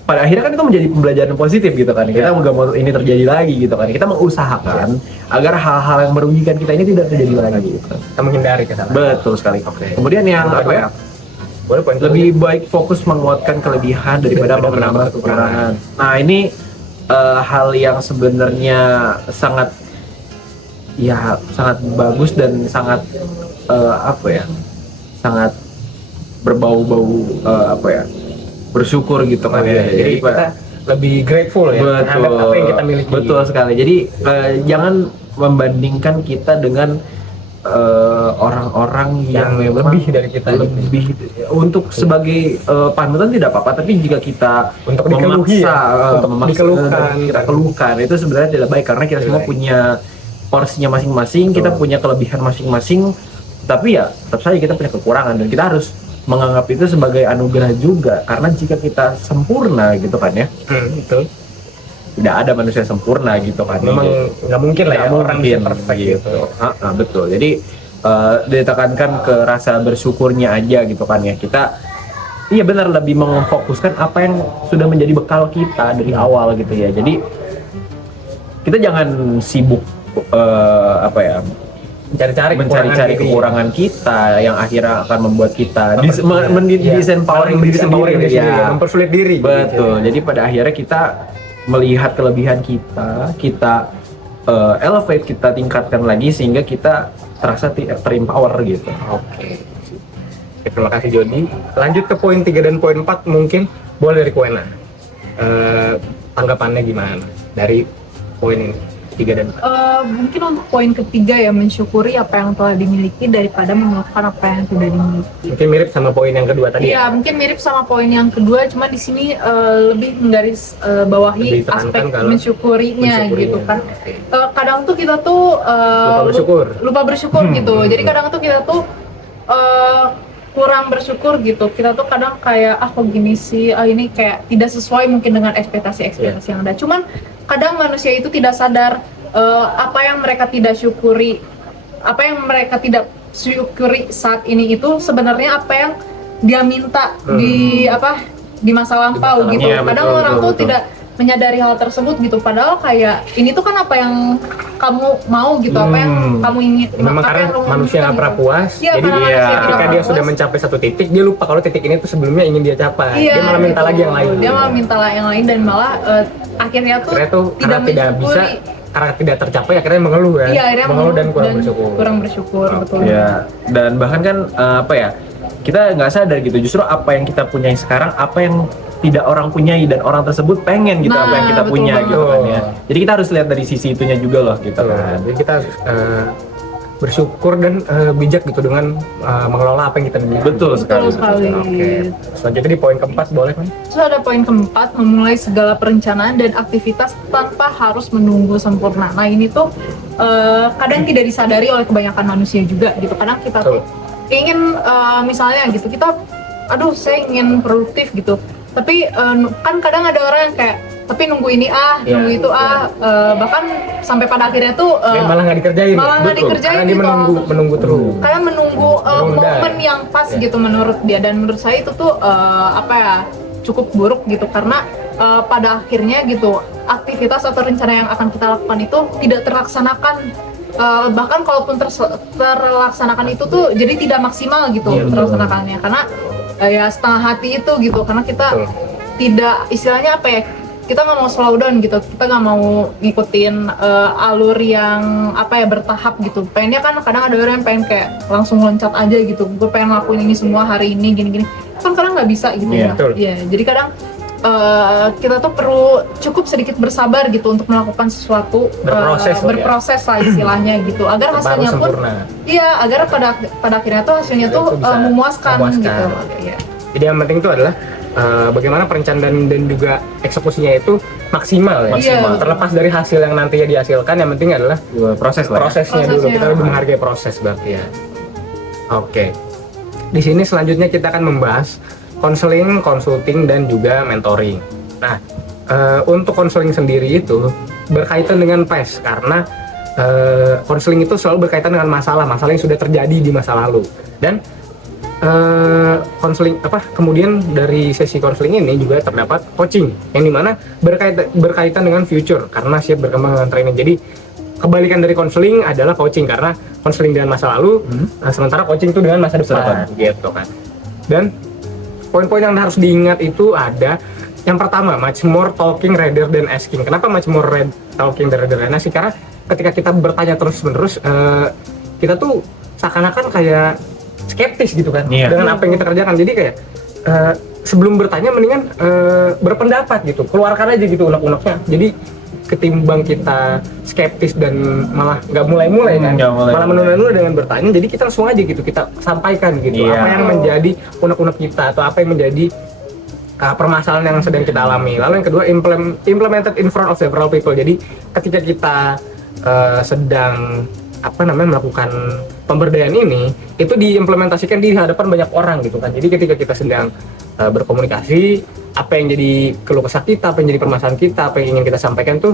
pada akhirnya kan itu menjadi pembelajaran positif gitu kan. Kita nggak mau ini terjadi lagi gitu kan. Kita mengusahakan agar hal-hal yang merugikan kita ini tidak terjadi lagi gitu kan. Kita menghindari kesalahan. Betul sekali. Kemudian yang lebih baik fokus menguatkan kelebihan daripada menambah kekurangan. Nah ini hal yang sebenarnya sangat bagus dan sangat sangat berbau-bau bersyukur gitu kan ya. Jadi kita lebih grateful ya terhadap apa yang kita miliki. Betul sekali. Jadi jangan membandingkan kita dengan orang-orang yang lebih dari kita, lebih untuk sebagai panutan tidak apa-apa, tapi jika kita untuk kita keluhkan itu sebenarnya tidak baik, karena kita semua punya porsinya masing-masing, kita punya kelebihan masing-masing, tapi ya tetap saja kita punya kekurangan dan kita harus menganggap itu sebagai anugerah juga, karena jika kita sempurna gitu kan ya, betul, tidak ada manusia sempurna gitu kan. Memang nggak mungkin lah ya orang bisa perfect gitu. Betul. Jadi ditekankan ke rasa bersyukurnya aja gitu kan ya. Kita benar lebih memfokuskan apa yang sudah menjadi bekal kita dari awal gitu ya. Jadi kita jangan sibuk mencari-cari kekurangan kita yang akhirnya akan membuat kita disempowering diri, mempersulit diri. Betul. Jadi pada akhirnya kita melihat kelebihan kita elevate, kita tingkatkan lagi sehingga kita terasa terempower gitu. Oke, terima kasih Jody. Lanjut ke poin 3 dan poin 4, mungkin boleh dari Koena. Tanggapannya gimana dari poin ini 3 dan 4? Mungkin untuk poin ketiga ya, mensyukuri apa yang telah dimiliki daripada mengeluhkan apa yang tidak dimiliki. Mungkin mirip sama poin yang kedua tadi. Iya, mungkin mirip sama poin yang kedua, cuma di sini lebih menggaris bawahi aspek mensyukurinya gitu kan. Kadang tuh kita tuh lupa bersyukur gitu. Jadi kadang tuh kita tuh kurang bersyukur gitu. Kita tuh kadang kayak kok gini sih, ini kayak tidak sesuai mungkin dengan ekspektasi yang ada. Cuman kadang manusia itu tidak sadar apa yang mereka tidak syukuri, apa yang mereka tidak syukuri saat ini itu sebenarnya apa yang dia minta di masa lampau gitu. Iya, Kadang betul, orang betul, tuh betul. tidak menyadari hal tersebut gitu, padahal kayak ini tuh kan apa yang kamu mau gitu, apa yang kamu ingin, Memang apa karena yang kamu manusia inginkan nggak pernah gitu. puas, Iya, jadi karena manusia tidak ketika pernah dia sudah puas. mencapai satu titik, dia lupa kalau titik ini tuh sebelumnya ingin dia capai. Iya, Dia malah minta gitu. lagi yang lain. Dia malah minta yang lain dan malah akhirnya tuh Akhirnya tuh karena tidak bisa, karena tidak tercapai, akhirnya mengeluh kan. Iya, akhirnya mengeluh dan kurang bersyukur. Kurang bersyukur, betul. Ya, dan bahkan kan kita nggak sadar gitu, justru apa yang kita punyai sekarang, apa yang tidak orang punyai dan orang tersebut pengen gitu apa yang kita betul punya banget. gitu kan ya. Jadi kita harus lihat dari sisi itunya juga loh gitu kan. Jadi kita harus bersyukur dan bijak gitu dengan mengelola apa yang kita miliki. Betul sekali. sekali. Oke. Selanjutnya di poin keempat boleh kan? Terus ada poin keempat, memulai segala perencanaan dan aktivitas tanpa harus menunggu sempurna. Nah ini tuh kadang tidak disadari oleh kebanyakan manusia juga gitu. Kadang kita tuh ingin misalnya gitu, kita saya ingin produktif gitu. Tapi kan kadang ada orang yang kayak, tapi nunggu ini nunggu itu bahkan sampai pada akhirnya tuh malah nggak dikerjain. malah nggak Betul. dikerjain Karena dia gitu. menunggu terus. Kayak menunggu momen yang pas gitu menurut dia, dan menurut saya itu tuh cukup buruk gitu, karena pada akhirnya gitu aktivitas atau rencana yang akan kita lakukan itu tidak terlaksanakan, bahkan kalaupun terlaksanakan itu tuh jadi tidak maksimal gitu terlaksanakannya, karena ya setengah hati itu gitu, karena kita tidak istilahnya kita nggak mau slow down gitu, kita nggak mau ngikutin alur yang bertahap gitu. Pengennya kan kadang ada orang yang pengen kayak langsung loncat aja gitu, gue pengen lakuin ini semua hari ini gini-gini, kan kadang nggak bisa gitu ya. Jadi kadang kita tuh perlu cukup sedikit bersabar gitu untuk melakukan sesuatu, berproses lah istilahnya gitu, agar hasilnya pun agar pada akhirnya tuh hasilnya tuh memuaskan gitu. Jadi yang penting itu adalah bagaimana perencanaan dan juga eksekusinya itu maksimal ya. Terlepas dari hasil yang nantinya dihasilkan, yang penting adalah prosesnya dulu. Kita lebih menghargai proses berarti ya. Oke. Di sini selanjutnya kita akan membahas konseling, konsulting, dan juga mentoring. Nah, untuk konseling sendiri itu berkaitan dengan PES, karena konseling itu selalu berkaitan dengan masalah yang sudah terjadi di masa lalu. Dan konseling kemudian dari sesi konseling ini juga terdapat coaching, yang dimana berkaitan dengan future, karena siap berkembang dengan training. Jadi kebalikan dari konseling adalah coaching, karena konseling dengan masa lalu, sementara coaching itu dengan masa depan gitu kan. Dan poin-poin yang harus diingat itu ada, yang pertama, much more talking rather than asking. Kenapa much more talking rather than asking? Karena ketika kita bertanya terus-menerus, kita tuh seakan-akan kayak skeptis gitu kan dengan apa yang kita kerjakan. Jadi kayak sebelum bertanya mendingan berpendapat gitu, keluarkan aja gitu unek-uneknya. Jadi ketimbang kita skeptis dan malah nggak mulai-mulai kan, malah menunda-nunda dengan bertanya, jadi kita langsung aja gitu, kita sampaikan gitu apa yang menjadi unek-unek kita atau apa yang menjadi permasalahan yang sedang kita alami. Lalu yang kedua, implemented in front of several people. Jadi ketika kita sedang melakukan pemberdayaan ini, itu diimplementasikan di hadapan banyak orang gitu kan. Jadi ketika kita sedang berkomunikasi, apa yang jadi keluh kesah kita, apa yang jadi permasalahan kita, apa yang ingin kita sampaikan tuh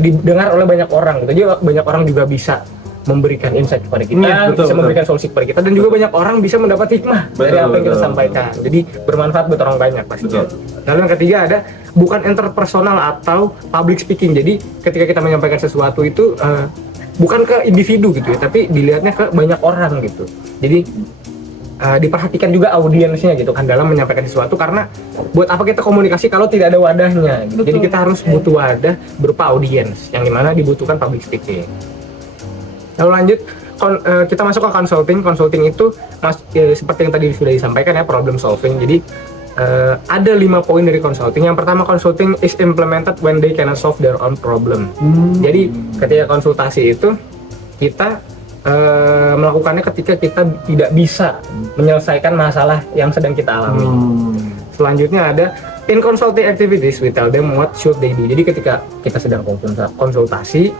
didengar oleh banyak orang gitu. Jadi banyak orang juga bisa memberikan insight kepada kita, memberikan solusi kepada kita, dan juga banyak orang bisa mendapat hikmah dari apa yang kita sampaikan. Jadi bermanfaat buat orang banyak pastinya. Lalu yang ketiga ada bukan interpersonal atau public speaking. Jadi ketika kita menyampaikan sesuatu itu bukan ke individu gitu ya, tapi dilihatnya ke banyak orang gitu. Jadi diperhatikan juga audiensnya gitu kan dalam menyampaikan sesuatu, karena buat apa kita komunikasi kalau tidak ada wadahnya gitu. Jadi kita harus butuh wadah berupa audiens, yang dimana dibutuhkan public speaking. Lalu lanjut, kita masuk ke consulting. Consulting itu seperti yang tadi sudah disampaikan ya, problem solving. Jadi ada 5 poin dari consulting. Yang pertama, consulting is implemented when they cannot solve their own problem. Jadi ketika konsultasi itu kita melakukannya ketika kita tidak bisa menyelesaikan masalah yang sedang kita alami. Selanjutnya ada in consulting activities we tell them what should they do. Jadi ketika kita sedang konsultasi,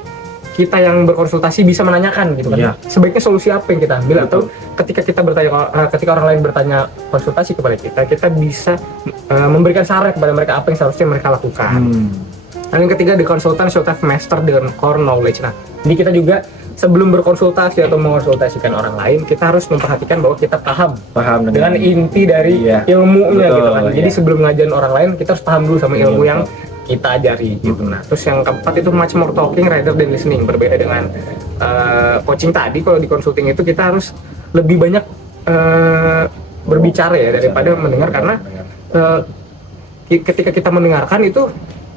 kita yang berkonsultasi bisa menanyakan gitu kan, sebaiknya solusi apa yang kita ambil. Atau ketika kita bertanya, ketika orang lain bertanya konsultasi kepada kita bisa memberikan saran kepada mereka apa yang seharusnya mereka lakukan. Dan yang ketiga, the consultant should have mastered their core knowledge. Nah, Jadi kita juga sebelum berkonsultasi atau mengonsultasikan orang lain, kita harus memperhatikan bahwa kita paham dengan inti dari ilmunya gitu kan. Jadi sebelum ngajarin orang lain, kita harus paham dulu sama ilmu yang kita ajari gitu. Nah, terus yang keempat itu much more talking rather than listening. Berbeda dengan coaching tadi, kalau di consulting itu kita harus lebih banyak berbicara ya daripada mendengar, karena ketika kita mendengarkan itu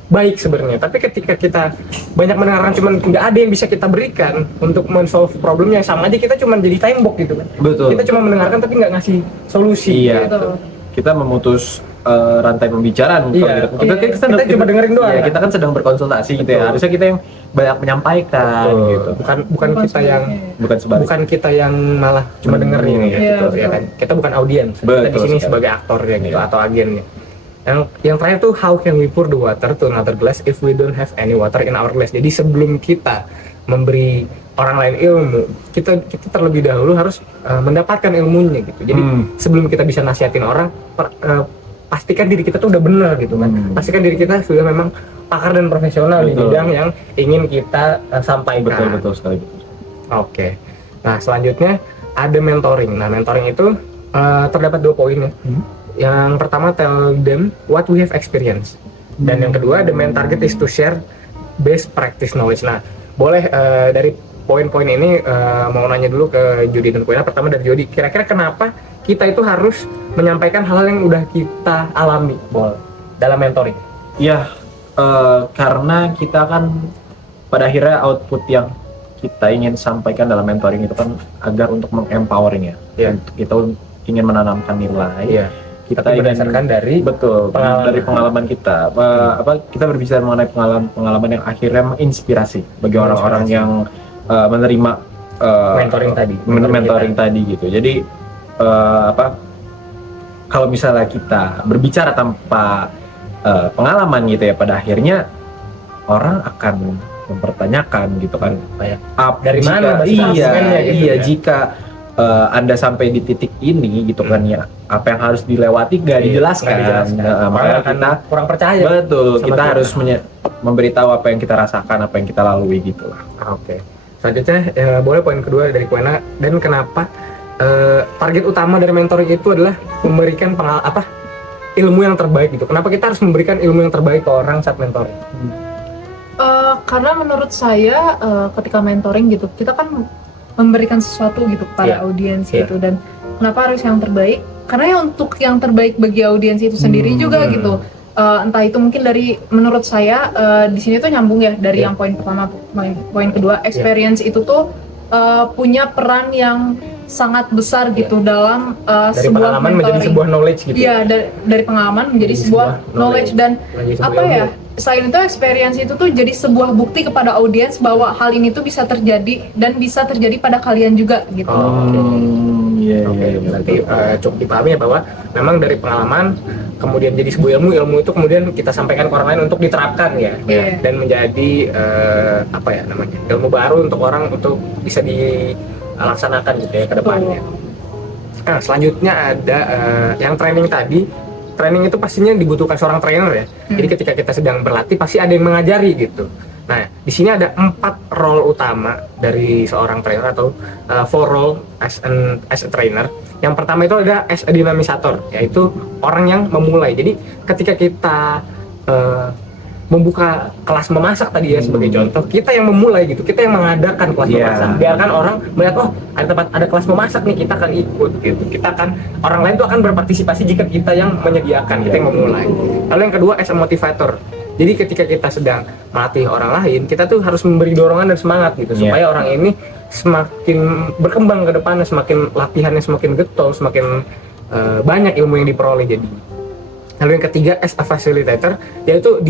baik sebenarnya, tapi ketika kita banyak mendengarkan cuman nggak ada yang bisa kita berikan untuk men-solve problemnya, sama aja kita cuma jadi tembok gitu kan. Betul. Kita cuma mendengarkan tapi nggak ngasih solusi. Iya. Betul. Kita memutus rantai pembicaraan. Iya. Kita cuma dengerin doang. Iya, kita kan sedang berkonsultasi gitu ya. Harusnya kita yang banyak menyampaikan gitu. Bukan kita yang Bukan bukan kita yang malah cuma dengerin ya, Iya, gitu ya betul. kan. Kita bukan audiens. Kita Betul di sini sekali. sebagai aktor ya gitu, Iya. atau agennya. Yang terakhir tuh, how can we pour the water to another glass if we don't have any water in our glass. Jadi sebelum kita memberi orang lain ilmu, kita terlebih dahulu harus mendapatkan ilmunya gitu. Jadi sebelum kita bisa nasihatin orang, pastikan diri kita tuh udah benar gitu kan. Pastikan diri kita sudah memang pakar dan profesional di Betul. bidang yang ingin kita sampaikan. betul sekali. Oke. Nah, selanjutnya ada mentoring. Nah, mentoring itu terdapat 2 poin ya. Yang pertama, tell them what we have experienced. Dan yang kedua, the main target is to share best practice knowledge. Nah, boleh dari poin-poin ini mau nanya dulu ke Jody dan Kuena. Pertama dari Jody, kira-kira kenapa kita itu harus menyampaikan hal-hal yang udah kita alami dalam mentoring? Ya, karena kita kan pada akhirnya output yang kita ingin sampaikan dalam mentoring itu kan agar untuk mengempowering ya. Iya. Kita ingin menanamkan nilai. Iya. Kita Tapi ingin berdasarkan dari dari pengalaman kita. Kita berbicara mengenai pengalaman yang akhirnya menginspirasi bagi orang-orang yang menerima mentoring tadi gitu. Jadi kalau misalnya kita berbicara tanpa pengalaman gitu ya, pada akhirnya orang akan mempertanyakan gitu kan, kayak Dari mana basis argumennya gitu ya? jika Anda sampai di titik ini gitu kan ya, apa yang harus dilewati gak dijelaskan. Nah, makanya kita kurang percaya. betul, sama kita kita. harus memberitahu apa yang kita rasakan, apa yang kita lalui gitu lah. Oke. Selanjutnya boleh poin kedua dari Kuena, dan kenapa target utama dari mentoring itu adalah memberikan ilmu yang terbaik gitu. Kenapa kita harus memberikan ilmu yang terbaik ke orang saat mentoring? Karena menurut saya ketika mentoring gitu, kita kan memberikan sesuatu gitu kepada audiens gitu, dan kenapa harus yang terbaik? Karena ya untuk yang terbaik bagi audiens itu sendiri juga gitu. Entah itu mungkin dari, menurut saya di sini tuh nyambung ya dari yang poin pertama, poin kedua, experience itu tuh punya peran yang sangat besar gitu dalam Dari sebuah pengalaman menjadi mentoring. sebuah knowledge gitu. Iya, dari pengalaman menjadi sebuah knowledge, dan Menjadi sebuah apa ya, ilmu. selain itu experience itu tuh jadi sebuah bukti kepada audiens bahwa hal ini tuh bisa terjadi dan bisa terjadi pada kalian juga gitu. Oke, berarti cukup dipahami ya bahwa memang dari pengalaman kemudian jadi sebuah ilmu itu kemudian kita sampaikan ke orang lain untuk diterapkan ya, Iya. dan menjadi ilmu baru untuk orang untuk bisa dilaksanakan gitu ya ke depannya. Nah, selanjutnya ada yang training tadi. Training itu pastinya dibutuhkan seorang trainer ya. Jadi ketika kita sedang berlatih pasti ada yang mengajari gitu. Nah, di sini ada 4 role utama dari seorang trainer, atau 4 role as a trainer. Yang pertama itu ada as a dinamisator, yaitu orang yang memulai. Jadi ketika kita membuka kelas memasak tadi ya sebagai contoh, kita yang memulai gitu, kita yang mengadakan kelas memasak. Biarkan orang melihat, oh ada kelas memasak nih, kita akan ikut gitu. Orang lain tuh akan berpartisipasi jika kita yang menyediakan, kita yang memulai. Lalu yang kedua as a motivator. Jadi ketika kita sedang melatih orang lain, kita tuh harus memberi dorongan dan semangat gitu, supaya orang ini semakin berkembang ke depannya, semakin latihannya semakin getol, semakin banyak ilmu yang diperoleh jadi. Lalu yang ketiga as a facilitator, yaitu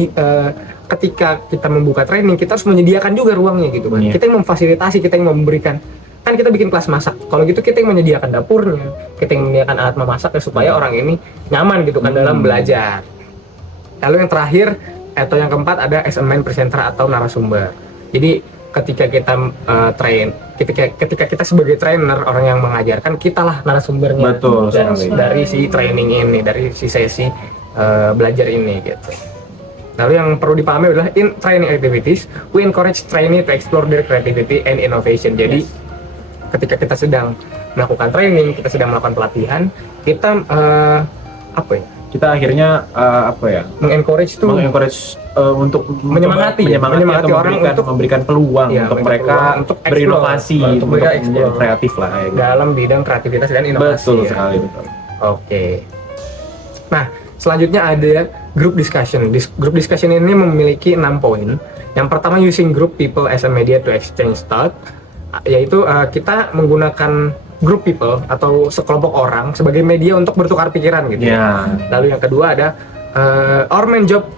ketika kita membuka training, kita harus menyediakan juga ruangnya gitu kan. Kita yang memfasilitasi, kita yang memberikan. Kan kita bikin kelas masak, kalau gitu kita yang menyediakan dapurnya, kita yang menyediakan alat memasak ya, supaya orang ini nyaman gitu kan dalam belajar. Lalu yang terakhir atau yang keempat ada as a main presenter atau narasumber. Jadi ketika kita ketika kita sebagai trainer, orang yang mengajarkan, kitalah narasumbernya. Betul, dari si training ini, dari si sesi belajar ini gitu. Lalu yang perlu dipahami adalah in training activities, we encourage trainee to explore their creativity and innovation. Jadi ketika kita sedang melakukan training, kita sedang melakukan pelatihan, kita kita akhirnya mengencourage untuk menyemangati atau orang untuk memberikan peluang ya, untuk mereka untuk berinovasi, untuk mereka menjadi kreatif lah ya, gitu. dalam bidang kreativitas dan inovasi. Betul ya. sekali, betul. Oke. Nah, selanjutnya ada group discussion. Group discussion ini memiliki 6 poin. Yang pertama, using group people as a media to exchange thought, yaitu kita menggunakan group people atau sekelompok orang sebagai media untuk bertukar pikiran gitu. Lalu yang kedua ada our main job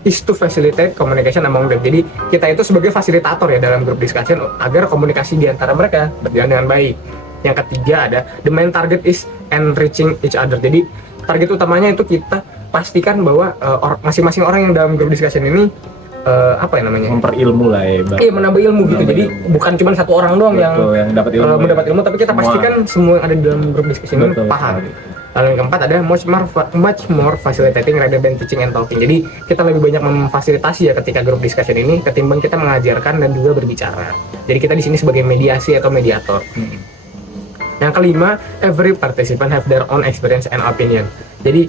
is to facilitate communication among them. Jadi kita itu sebagai fasilitator ya dalam group discussion agar komunikasi di antara mereka berjalan dengan baik. Yang ketiga ada the main target is enriching each other. Jadi target utamanya itu kita pastikan bahwa masing-masing orang yang dalam group discussion ini memperilmu lah ya. Iya, menambah ilmu gitu. Jadi bukan cuma satu orang doang yang mendapat ilmu, tapi kita pastikan semua yang ada di dalam group discussion ini paham. Lalu yang keempat ada much more facilitating rather than teaching and talking. Jadi kita lebih banyak memfasilitasi ya ketika group discussion ini ketimbang kita mengajarkan dan juga berbicara. Jadi kita di sini sebagai mediasi atau mediator. Yang kelima, every participant have their own experience and opinion. Jadi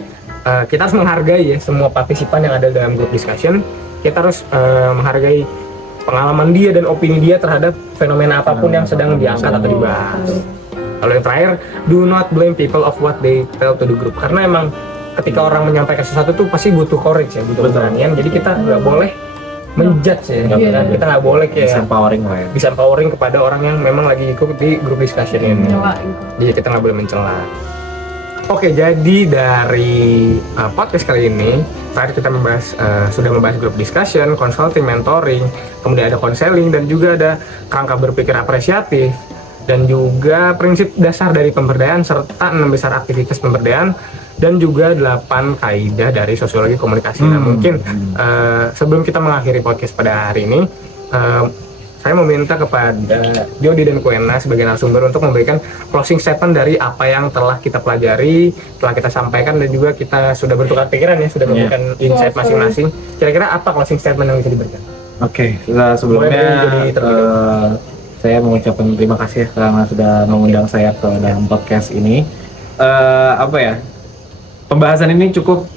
kita harus menghargai ya semua partisipan yang ada dalam group discussion. Kita harus menghargai pengalaman dia dan opini dia terhadap fenomena apapun yang sedang diangkat atau dibahas. Lalu yang terakhir, do not blame people of what they tell to the group. Karena emang ketika orang menyampaikan sesuatu tuh pasti butuh courage ya, butuh keberanian. Jadi kita nggak boleh menjudge ya, kita nggak boleh kayak disempowering kepada orang yang memang lagi ikut di group discussion ini. Jadi kita nggak boleh mencela. Oke, jadi dari podcast kali ini tadi kita sudah membahas group discussion, consulting, mentoring, kemudian ada counseling dan juga ada kerangka berpikir apresiatif dan juga prinsip dasar dari pemberdayaan serta 6 besar aktivitas pemberdayaan dan juga 8 kaidah dari sosiologi komunikasi. Nah, mungkin sebelum kita mengakhiri podcast pada hari ini, saya meminta kepada Jody dan Kuena sebagai narasumber untuk memberikan closing statement dari apa yang telah kita pelajari, telah kita sampaikan dan juga kita sudah bertukar pikiran ya, sudah memberikan insight masing-masing. Kira-kira apa closing statement yang bisa diberikan? Oke, sebelumnya saya mengucapkan terima kasih karena sudah mengundang saya ke dalam podcast ini. Pembahasan ini cukup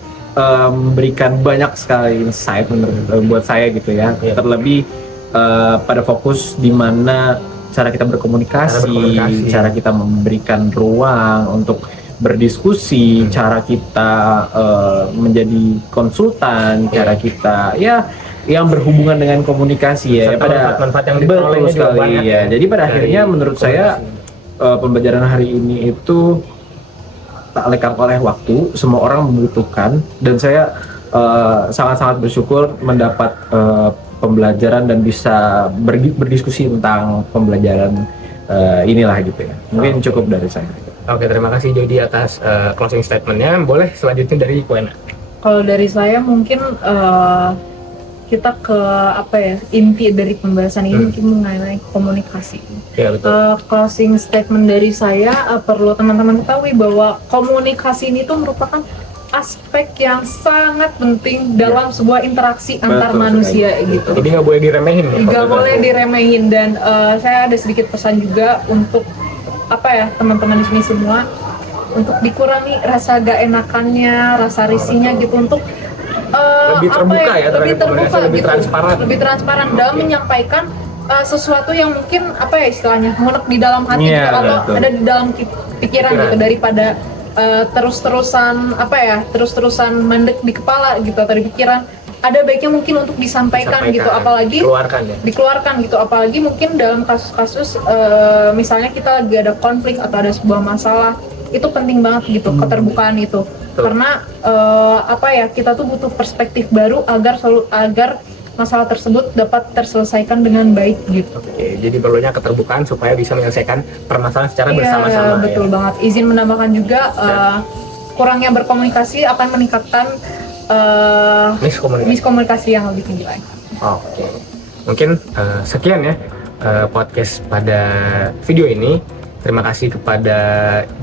memberikan banyak sekali insight buat saya gitu ya. Terlebih pada fokus di mana cara kita berkomunikasi, cara kita memberikan ruang untuk berdiskusi, cara kita menjadi konsultan, cara kita yang berhubungan dengan komunikasi ya, pada manfaat yang betul sekali ya. Jadi pada akhirnya menurut saya pembelajaran hari ini itu tak lekang oleh waktu, semua orang membutuhkan dan saya sangat-sangat bersyukur mendapat pembelajaran dan bisa berdiskusi tentang pembelajaran inilah gitu ya. Mungkin cukup dari saya. Oke, terima kasih Jody atas closing statementnya. Boleh selanjutnya dari Kuena. Kalau dari saya mungkin kita ke inti dari pembahasan ini mungkin mengenai komunikasi. Ya, betul. Closing statement dari saya perlu teman-teman ketahui bahwa komunikasi ini tuh merupakan aspek yang sangat penting dalam sebuah interaksi antar manusia gitu. Jadi nggak boleh diremehin ya? Nggak boleh diremehin dan saya ada sedikit pesan juga untuk teman-teman di sini semua untuk dikurangi rasa gak enakannya, rasa risihnya gitu untuk lebih terbuka lebih transparan dalam menyampaikan sesuatu yang mungkin istilahnya munek di dalam hati gitu, atau ada di dalam pikiran gitu daripada terus-terusan mendek di kepala gitu atau di pikiran. Ada baiknya mungkin untuk disampaikan gitu, apalagi dikeluarkan gitu, apalagi mungkin dalam kasus-kasus misalnya kita lagi ada konflik atau ada sebuah masalah, itu penting banget gitu keterbukaan itu. Karena kita tuh butuh perspektif baru agar masalah tersebut dapat terselesaikan dengan baik gitu. Oke, jadi perlunya keterbukaan supaya bisa menyelesaikan permasalahan secara bersama-sama. Betul banget. Izin menambahkan juga kurangnya berkomunikasi akan meningkatkan miskomunikasi yang lebih tinggi lagi. Oke, mungkin sekian ya podcast pada video ini. Terima kasih kepada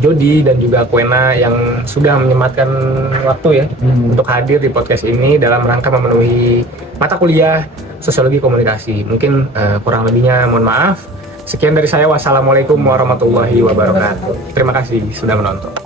Jody dan juga Kwena yang sudah menyempatkan waktu ya untuk hadir di podcast ini dalam rangka memenuhi mata kuliah Sosiologi Komunikasi. Mungkin kurang lebihnya mohon maaf. Sekian dari saya. Wassalamualaikum warahmatullahi wabarakatuh. Terima kasih sudah menonton.